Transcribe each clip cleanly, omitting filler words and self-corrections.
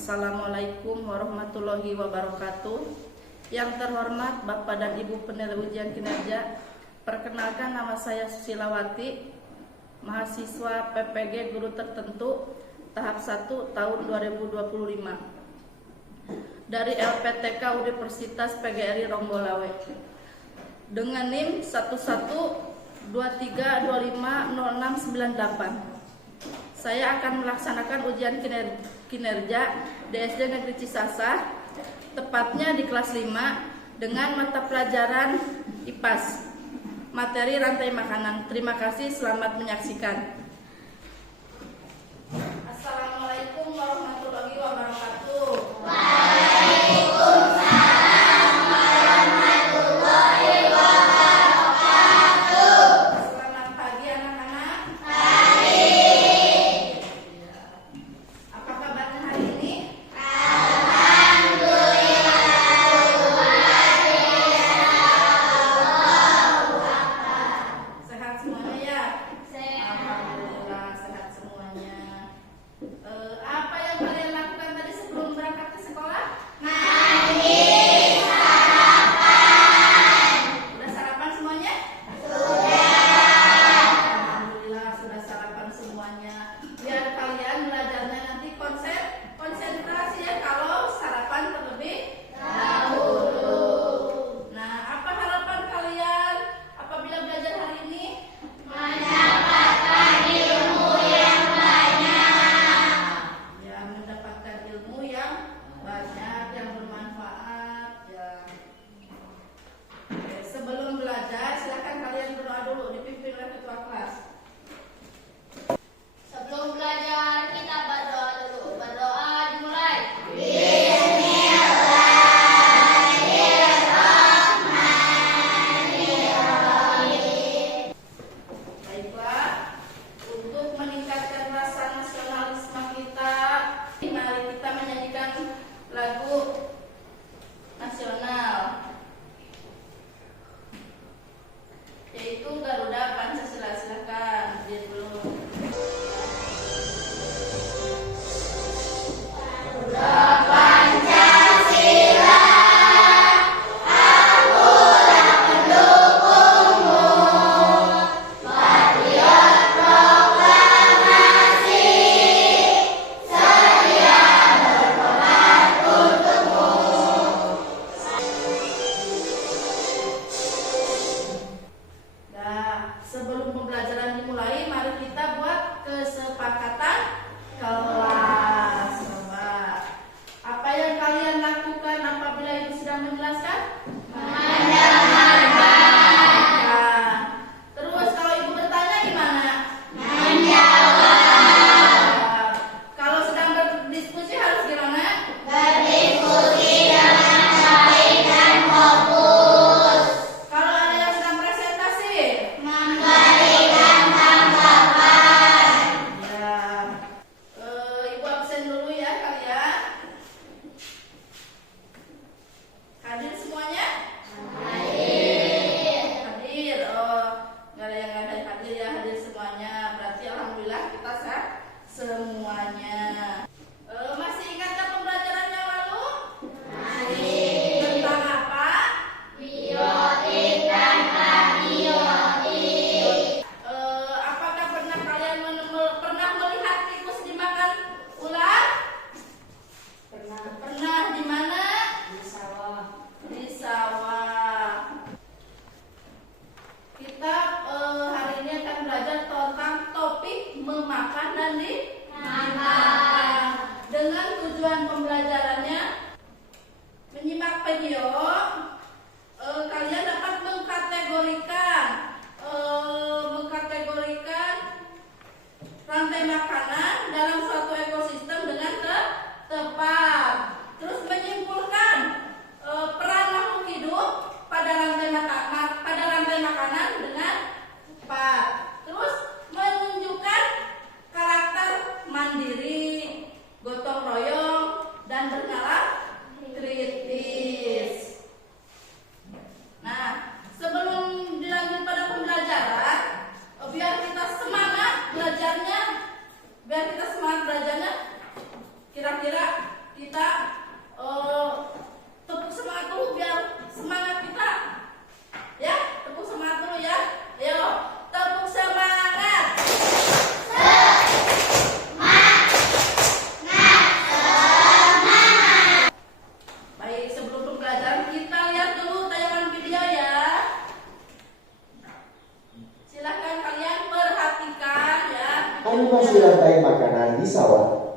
Assalamualaikum warahmatullahi wabarakatuh. Yang terhormat Bapak dan Ibu penilai ujian kinerja, perkenalkan nama saya Susilawati, mahasiswa PPG Guru Tertentu tahap 1 tahun 2025 dari LPTK Universitas PGRI Ronggolawe dengan NIM 1123250698. Saya akan melaksanakan ujian kinerja di SD Negeri Cisasa, tepatnya di kelas 5 dengan mata pelajaran IPAS, materi rantai makanan. Terima kasih, selamat menyaksikan. Assalamualaikum warahmatullahi wabarakatuh. Waalaikumsalam warahmatullahi wabarakatuh. Selamat pagi anak-anak. Apa kabarnya hari ini? Sehat semuanya ya? Alhamdulillah sehat semuanya. Apa yang kalian lakukan tadi sebelum berangkat ke sekolah? Udah sarapan semuanya? Alhamdulillah sudah sarapan semuanya. Biar kalian belajarnya nanti konsentrasi ya kalau sarapan terlebih dahulu. Nah, apa harapan kalian apabila belajar hari ini? Mendapatkan ilmu yang banyak. Ya, mendapatkan ilmu yang banyak, yang bermanfaat ya. Oke, sebelum belajar silakan kalian berdoa dulu, dipimpin oleh ketua kelas. Sebelum belajar kita berdoa dulu. Berdoa dimulai. Baiklah, untuk meningkatkan rasa nasionalisme kita, mari kita menyanyikan lagu nasional, yaitu Garuda Pancasila. Silakan dia dulu. Nah, sebelum pembelajaran dimulai, mari kita buat kesepakatan kelas. Coba, apa yang kalian lakukan apabila ibu sedang menjelaskan? Mendengarkan. Terus kalau ibu bertanya gimana? Menjawab. Kalau sedang berdiskusi harus gimana? Berdiskusi dengan baik dan fokus. Kalau ada yang sedang presentasi? Memberikan tanggapan. Ya. Animasi rantai makanan di sawah.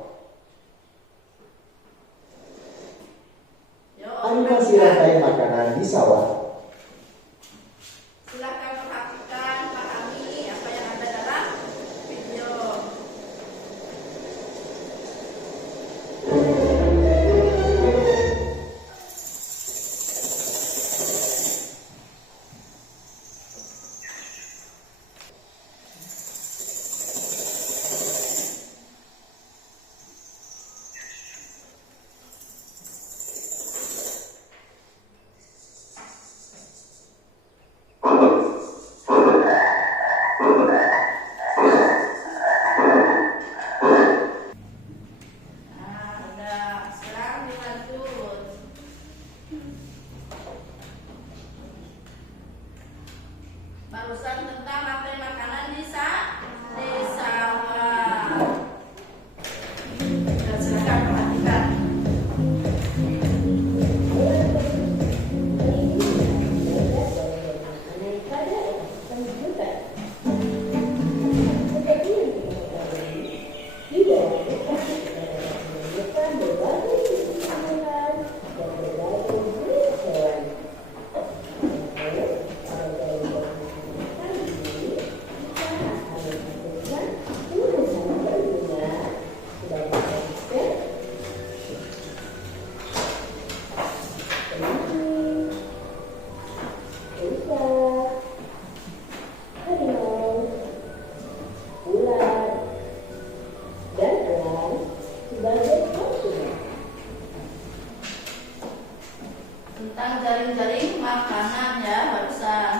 Animasi rantai makanan di sawah. Silakan perhatikan, pahami apa yang ada dalam video. Sekarang dilanjut. Barusan tentang rantai makanan di sawah. Dan silakan perhatikan. Tentang jaring-jaring makanan ya barusan.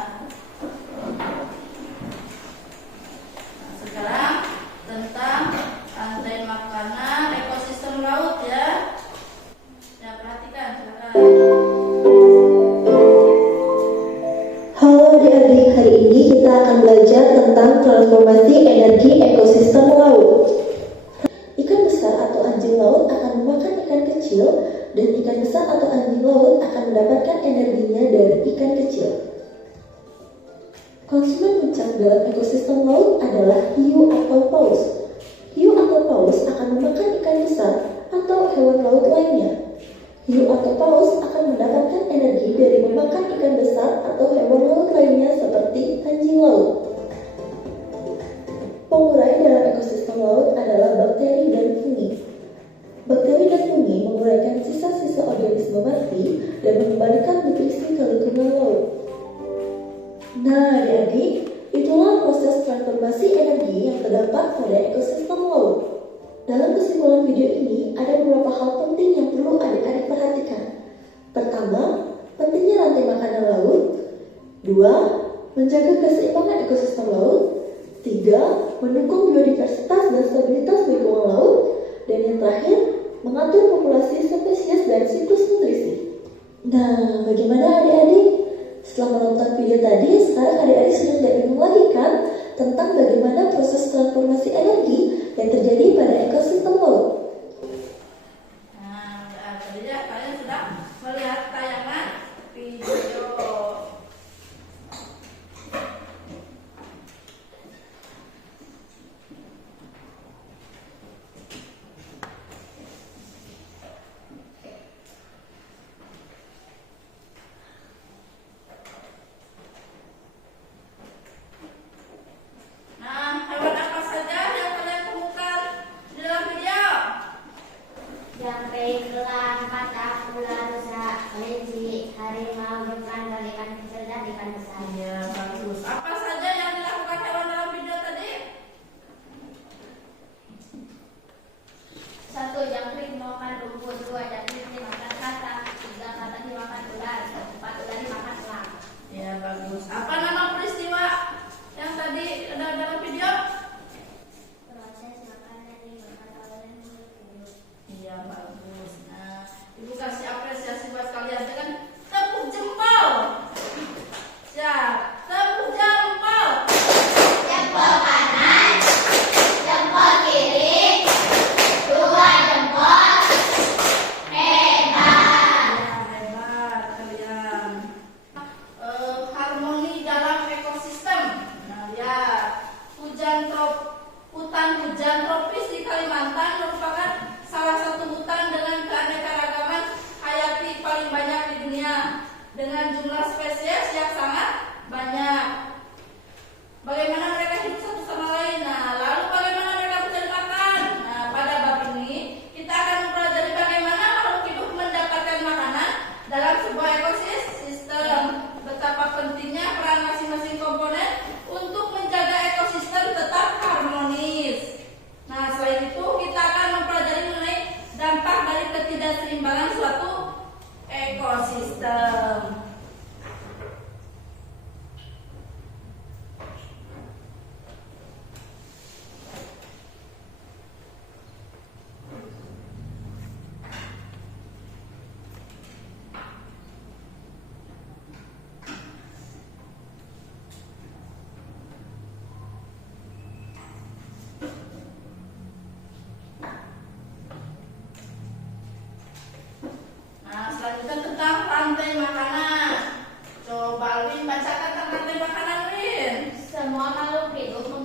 Nah, sekarang tentang rantai makanan ekosistem laut ya. Ya perhatikan silakan. Halo adik-adik, hari ini kita akan belajar tentang transformasi energi ekosistem laut. Ikan besar atau anjing laut akan memakan ikan kecil, dan ikan besar atau anjing laut akan mendapatkan energinya dari ikan kecil. Konsumen puncak dalam ekosistem laut adalah hiu atau paus. Hiu atau paus akan memakan ikan besar atau hewan laut lainnya. Hiu atau paus akan mendapatkan energi dari memakan ikan besar atau hewan laut lainnya seperti anjing laut. Pengurai dalam ekosistem laut adalah bakteri dan fungi. Bakteri dan fungi menguraikan sisa-sisa organisme mati dan mengembalikan nutrisi ke lingkungan laut. Nah, adik-adik, itulah proses transformasi energi yang terdapat pada ekosistem laut. Dalam kesimpulan video ini, ada beberapa hal penting yang perlu adik-adik perhatikan. Pertama, pentingnya rantai makanan laut. 2. Menjaga keseimbangan ekosistem laut. 3. Mendukung biodiversitas dan stabilitas lingkungan laut. Dan yang terakhir, mengatur populasi spesies dan siklus nutrisi. Nah, bagaimana adik-adik? Setelah menonton video tadi, sekarang adik-adik sudah tidak bingung lagi kan tentang bagaimana proses transformasi energi yang terjadi pada ekosistem laut. Nah, tadi ya kalian sudah melihat tayangan video. Nah, hewan apa saja yang kalian temukan di dalam video? Jamrei, elang, katak, ular, rusa, kelinci, harimau, ikan, dan ikan kecil dan ikan besar. Iya, bagus. Apa saja yang dilakukan hewan dalam video tadi? 1. Jangkrik makan rumput. 2. Jangkrik dimakan katak. 3. Katak dimakan ular. 4. Ular dimakan elang. Ya, bagus. Apa nama peristiwa yang tadi ada dalam video? Proses makanan dimakan oleh makhluk hidup. Iya, bagus. Nah, Ibu kasih apresiasi buat kalian dengan tepuk jempol. Siap, tepuk jempol. Jempol kanan, jempol kiri, 2 jempol. Hebat. Ya, hebat kalian. Harmoni dalam ekosistem. Nah, lihat hutan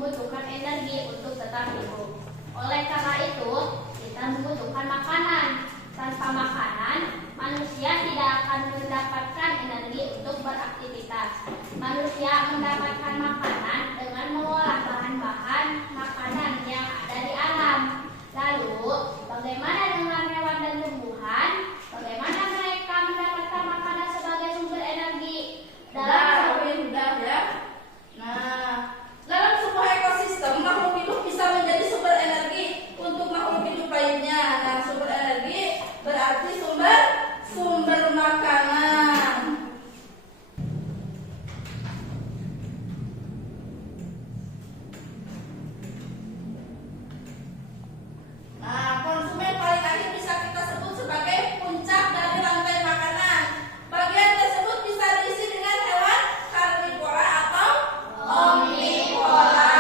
membutuhkan energi untuk tetap hidup. Oleh karena itu, kita membutuhkan makanan. Tanpa makanan, manusia tidak akan mendapatkan energi untuk beraktivitas. Manusia mendapatkan makanan dengan mengolah bahan-bahan makanan yang ada di alam. Lalu, bagaimana dengan hewan dan tumbuhan? Bagaimana mereka mendapatkan makanan sebagai sumber energi? Udah ya. Nah, dalam sebuah ekosistem, makhluk hidup bisa menjadi sumber energi untuk makhluk hidup lainnya. Nah, sumber energi berarti sumber makanan. Nah, konsumen paling akhir bisa kita sebut sebagai puncak dari rantai makanan. Bagian tersebut bisa diisi dengan hewan karnivora atau omnivora.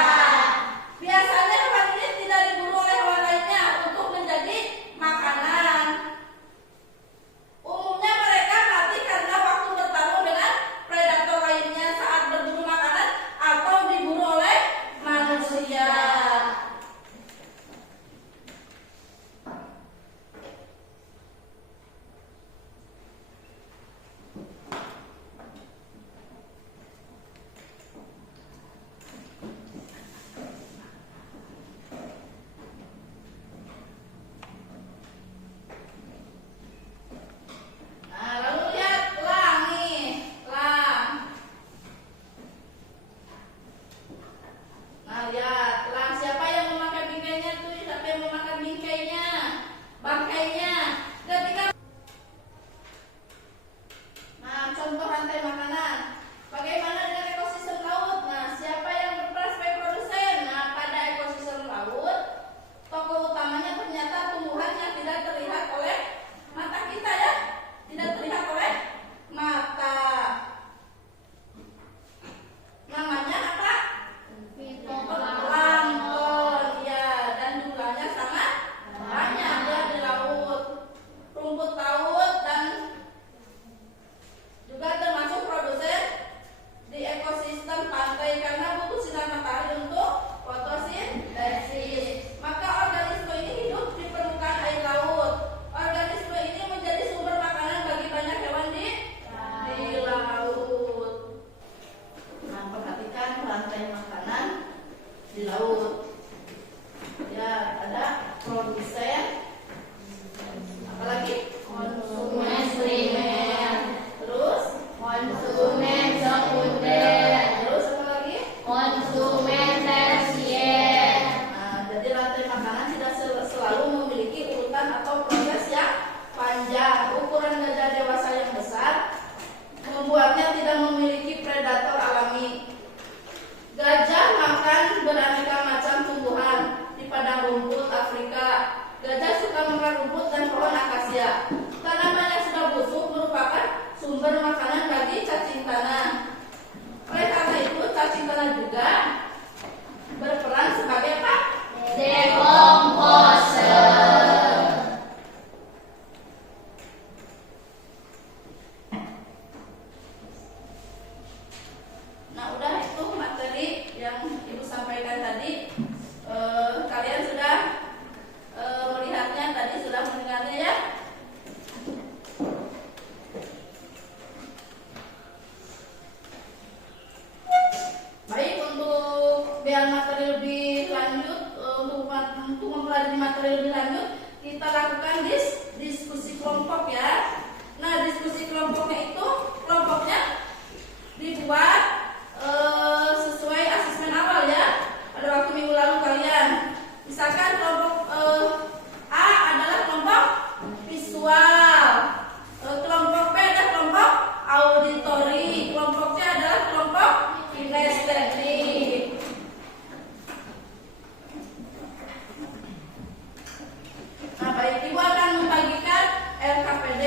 Biasanya hewan ini tidak diburu oleh hewan lainnya untuk menjadi makanan. Umumnya mereka mati karena waktu bertarung dengan predator lainnya saat berburu makanan atau diburu oleh manusia. Nah, lalu lihat elang nih, elang. Nah, lihat elang, siapa yang memakai bingkainya tuh? Siapa yang memakan bingkainya? Bangkainya. Ketika Nah, contoh rantai makanan. Bagaimana dengan ekosistem laut? Nah, siapa yang berperan sebagai produsen? Nah, pada ekosistem laut, tokoh utamanya ternyata tumbuhan yang tidak terlihat oleh mata kita ya. Tidak terlihat oleh mata. Namanya apa? Plankton. Ya, dan jumlahnya sangat banyak ya di laut. Rumput laut dan juga termasuk produsen di ekosistem pantai karena butuh sinar matahari untuk fotosintesis. Maka organisme ini hidup di permukaan air laut. Organisme ini menjadi sumber makanan bagi banyak hewan di laut. Nah, perhatikan rantai makanan di laut. Ya, ada produsen, apalagi konsumen primer, terus konsumen sekunder, terus apa lagi? konsumen tersier. Nah, jadi rantai makanan tidak selalu memiliki urutan atau proses yang panjang. Ukuran gajah dewasa yang besar membuatnya tidak memiliki predator alami. Gajah makan beraneka macam tumbuhan di padang rumput Afrika. Gajah suka makan rumput dan pohon akasia. Tanaman yang sudah busuk merupakan sumber makanan bagi cacing tanah. Oleh karena itu, cacing tanah juga berperan sebagai apa? Dekomposer. Nah, udah itu materi yang Ibu sampaikan tadi. Kalian sudah melihatnya tadi, sudah mendengarnya ya? Baik, untuk biar materi lebih lanjut, untuk mempelajari materi lebih lanjut, kita lakukan diskusi kelompok ya. Nah, diskusi kelompoknya itu, kelompoknya dibuat sesuai asesmen awal ya. Pada waktu minggu lalu kalian, misalkan kelompok A adalah kelompok visual, kelompok B adalah kelompok auditori, kelompok C adalah kelompok kinestetik. Nah, baik, Ibu akan membagikan LKPD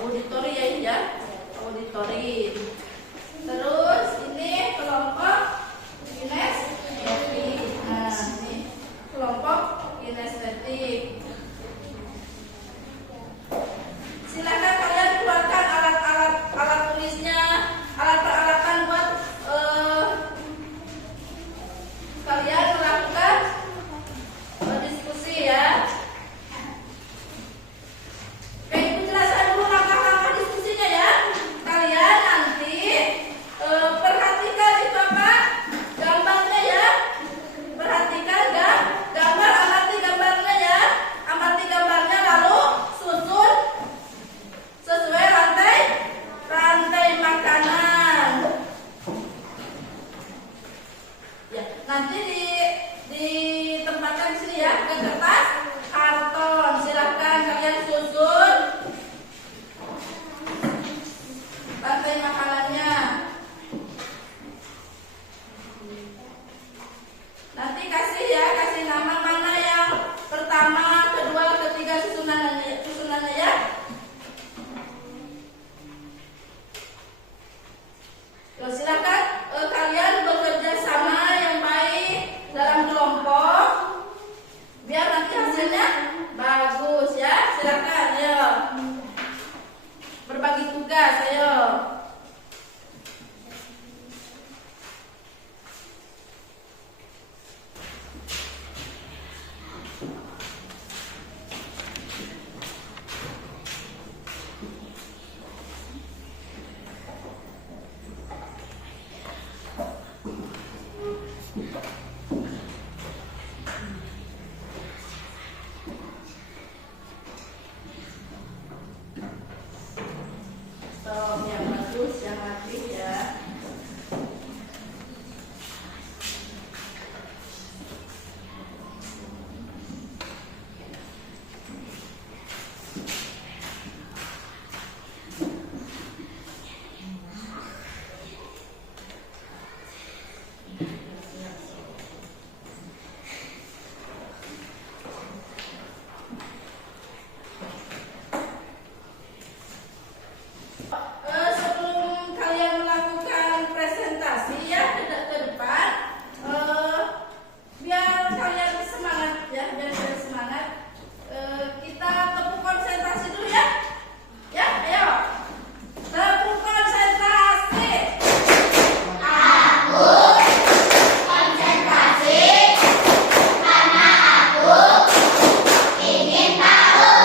auditori ya, auditori. Terus ini kelompok kinestetik. Nah, ini kelompok kinestetik. Silakan kalian keluarkan alat tulisnya, alat peralatan buat kalian melakukan diskusi ya. Oke, itu jelaskan dulu langkah-langkah diskusinya ya. Kalian nanti perhatikan itu apa? Gambarnya ya. Perhatikan gambar, amati gambarnya ya. Amati gambarnya lalu susun sesuai rantai makanan. Ya, nanti ditempatkan di sini ya, ke kertas karton. Silahkan kalian susun rantai makanannya. Nanti kasih nama mana yang pertama, kedua, ketiga susunannya ya. Terus silakan kalian bekerja sama yang baik dalam kelompok biar nanti hasilnya bagus ya. Silakan ayo berbagi tugas ayo. Stop, yang bagus, yang rapih ya. Sebelum kalian melakukan presentasi ya ke depan, biar kalian semangat ya, biar kalian semangat, kita tepuk konsentrasi dulu ya. Ya, ayo. Tepuk konsentrasi. Aku konsentrasi karena aku ingin tahu.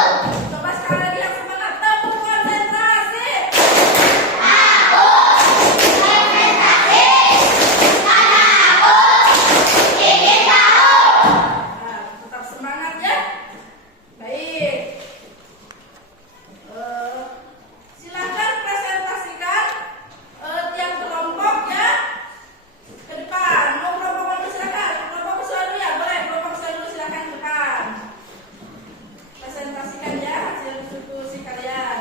Coba sekali lagi yang semangat, tepuk konsentrasi. Aku konsentrasi karena aku ingin tahu. Nah, tetap semangat ya. Baik. Silakan presentasikan tiap kelompok ya ke depan. Mau kelompok mana silakan. Kelompok besar dulu ya, boleh. Kelompok besar dulu silakan ke depan. Presentasikan ya hasil diskusi kalian.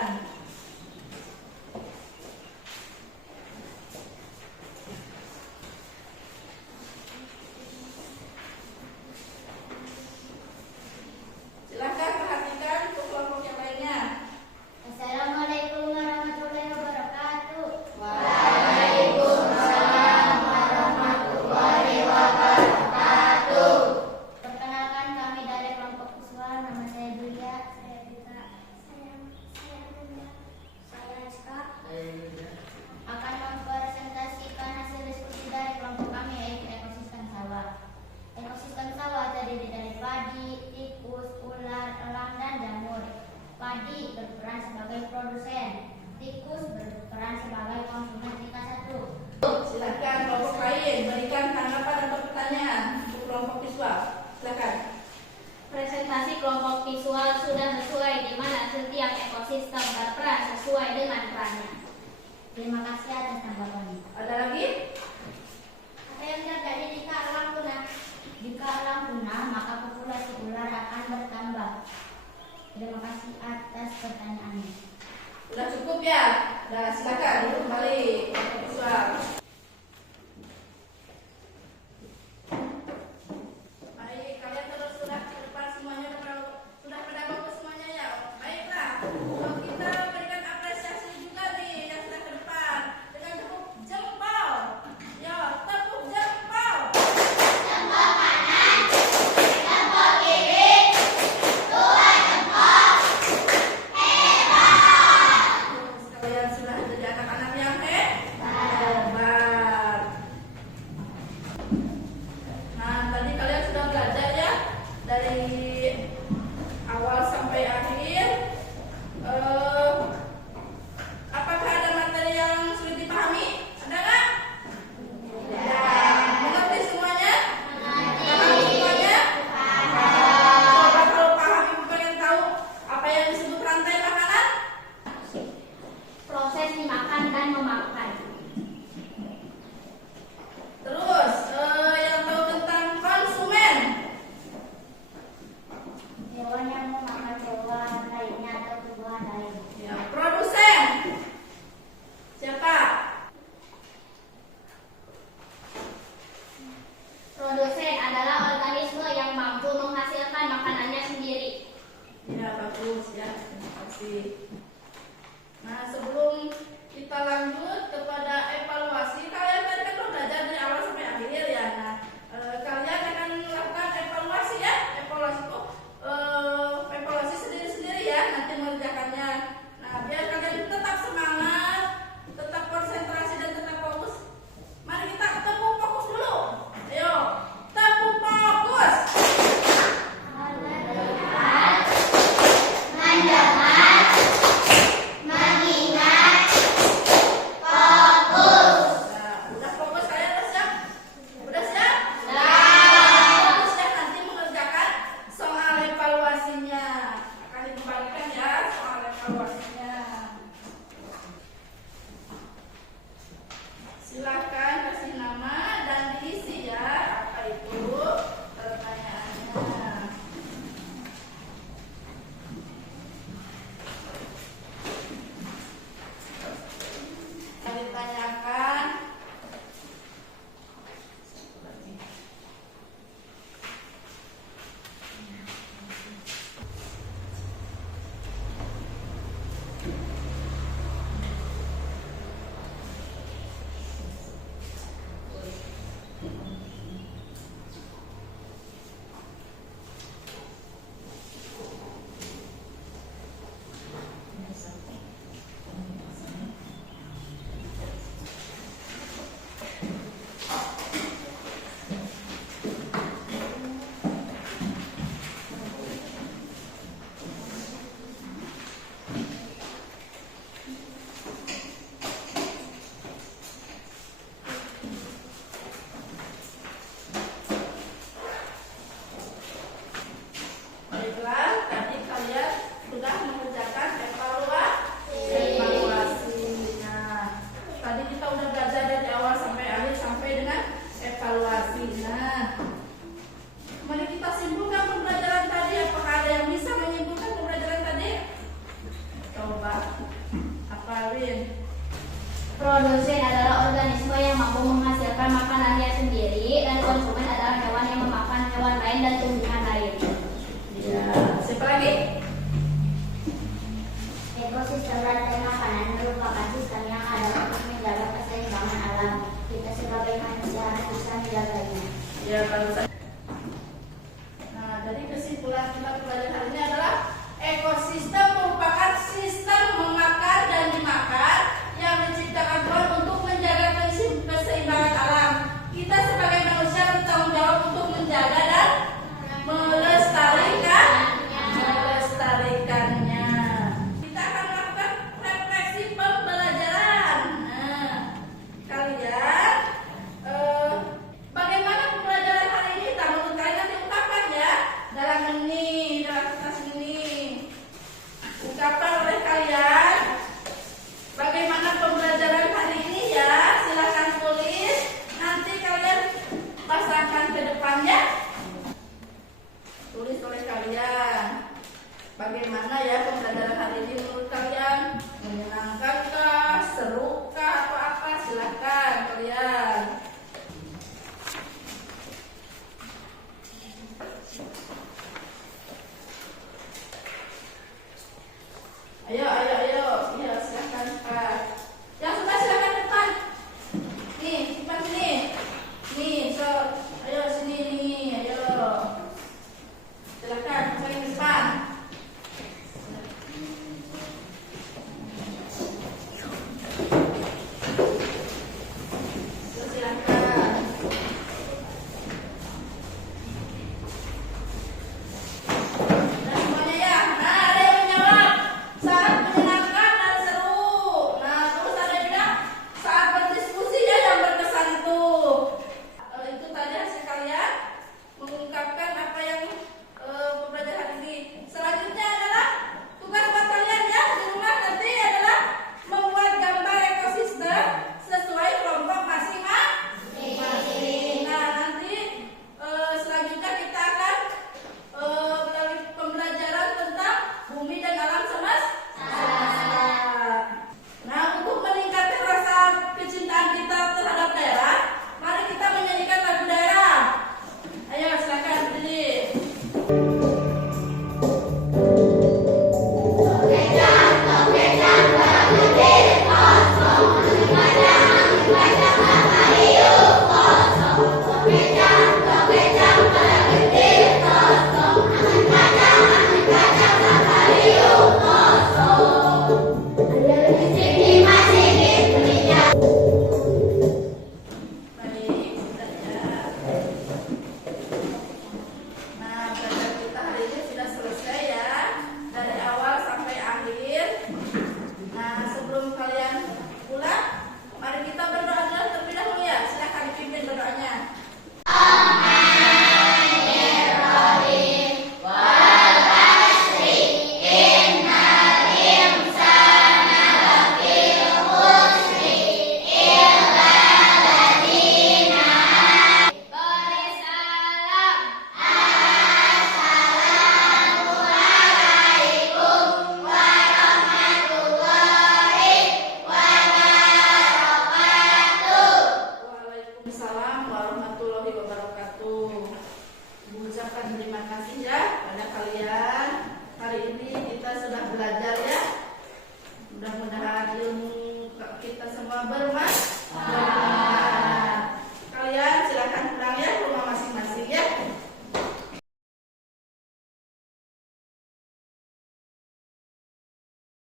Silakan perhatikan untuk kelompok yang lainnya. Assalamualaikum warahmatullahi wabarakatuh. Perkenalkan, kami dari kelompok visual. Nama saya Julia. Saya Dita. Saya Bunda. Saya Rizka. Akan mempresentasikan hasil diskusi dari kelompok kami, yaitu ekosistem sawah. Ekosistem sawah terdiri dari padi, tikus, ular, elang, dan jamur. Padi berperan sebagai produsen, tikus berperan sebagai konsumen tingkat 1. Silakan kelompok lain berikan tanggapan atau pertanyaan untuk kelompok visual. Silakan. Presentasi kelompok visual sudah sesuai di mana setiap ekosistem berperan sesuai dengan perannya. Terima kasih atas tanggapannya. Ada lagi? Apa yang terjadi jika elang punah? Jika elang punah, maka populasi ular akan bertambah. Terima kasih atas pertanyaannya. Sudah cukup ya? Nah, silakan dulu kembali kelompok visual. Baik, kalian terus sudah ke depan semuanya sudah pada bagus semuanya ya. Baiklah, kita berikan apresiasi Paulus ya. Terima kasih. Nah, sebelum kita lanjut kepada evaluasi, kalian tadi kan udah belajar dari awal sampai akhir ya. Nah, kalian akan melakukan evaluasi ya. Evaluasi itu evaluasi sendiri-sendiri ya nanti mengerjakannya. Nah, biar kalian tetap semangat, tetap konsentrasi dan tetap fokus. Mari kita tepuk fokus dulu. Ayo, tepuk fokus. Udah fokus, kalian udah siap? Udah siap? Fokus ya, nanti mengerjakan soal evaluasinya. Akan dikembalikan ya soal evaluasinya. Silahkan kasih nama dan diisi ya. Apa itu pertanyaannya? Ditanyakan baiklah, tadi kalian sudah mengerjakan evaluasi. Nah, tadi kita udah belajar dari awal sampai akhir sampai dengan evaluasi. Nah, mari kita simpulkan pembelajaran tadi. Apakah ada yang bisa menyimpulkan pembelajaran tadi? Coba, apa Win? Produsen adalah organisme yang mampu menghasilkan makanannya sendiri dan konsumen adalah hewan yang memakan hewan lain dan tumbuhan lain. Ya, siapa lagi? Ekosistem rantai makanan merupakan sistem yang ada untuk menjaga keseimbangan alam. Kita sebagai manusia harus bisa menjaganya. Ya, barusan. Nah, jadi kesimpulan kita pelajaran hari ini adalah ekosistem merupakan sistem memakan dan dimakan yang diciptakan Tuhan untuk menjaga keseimbangan alam. Kita sebagai manusia bertanggung jawab untuk menjaga dan melestarikannya. Kita akan melakukan refleksi pembelajaran. Nah, kalian bagaimana pembelajaran hari ini? Menurut kalian nanti ungkapkan ya dalam kertas ini. Ungkapkan oleh kalian bagaimana pembelajaran hari ini ya. Silakan tulis. Nanti kalian pasangkan ke depannya. Tulis oleh kalian. Bagaimana ya pembelajaran hari ini menurut kalian? Menyenangkankah? Serukah? Atau apa? Silakan kalian. Ayo. Ya, silakan Pak. Yang suka silakan depan. Nih, depan sini. Nih, ayo sini nih. Ayo. Silakan paling depan. Silakan. Nah, semuanya ya. Nah, ada yang menjawab. Saat belajar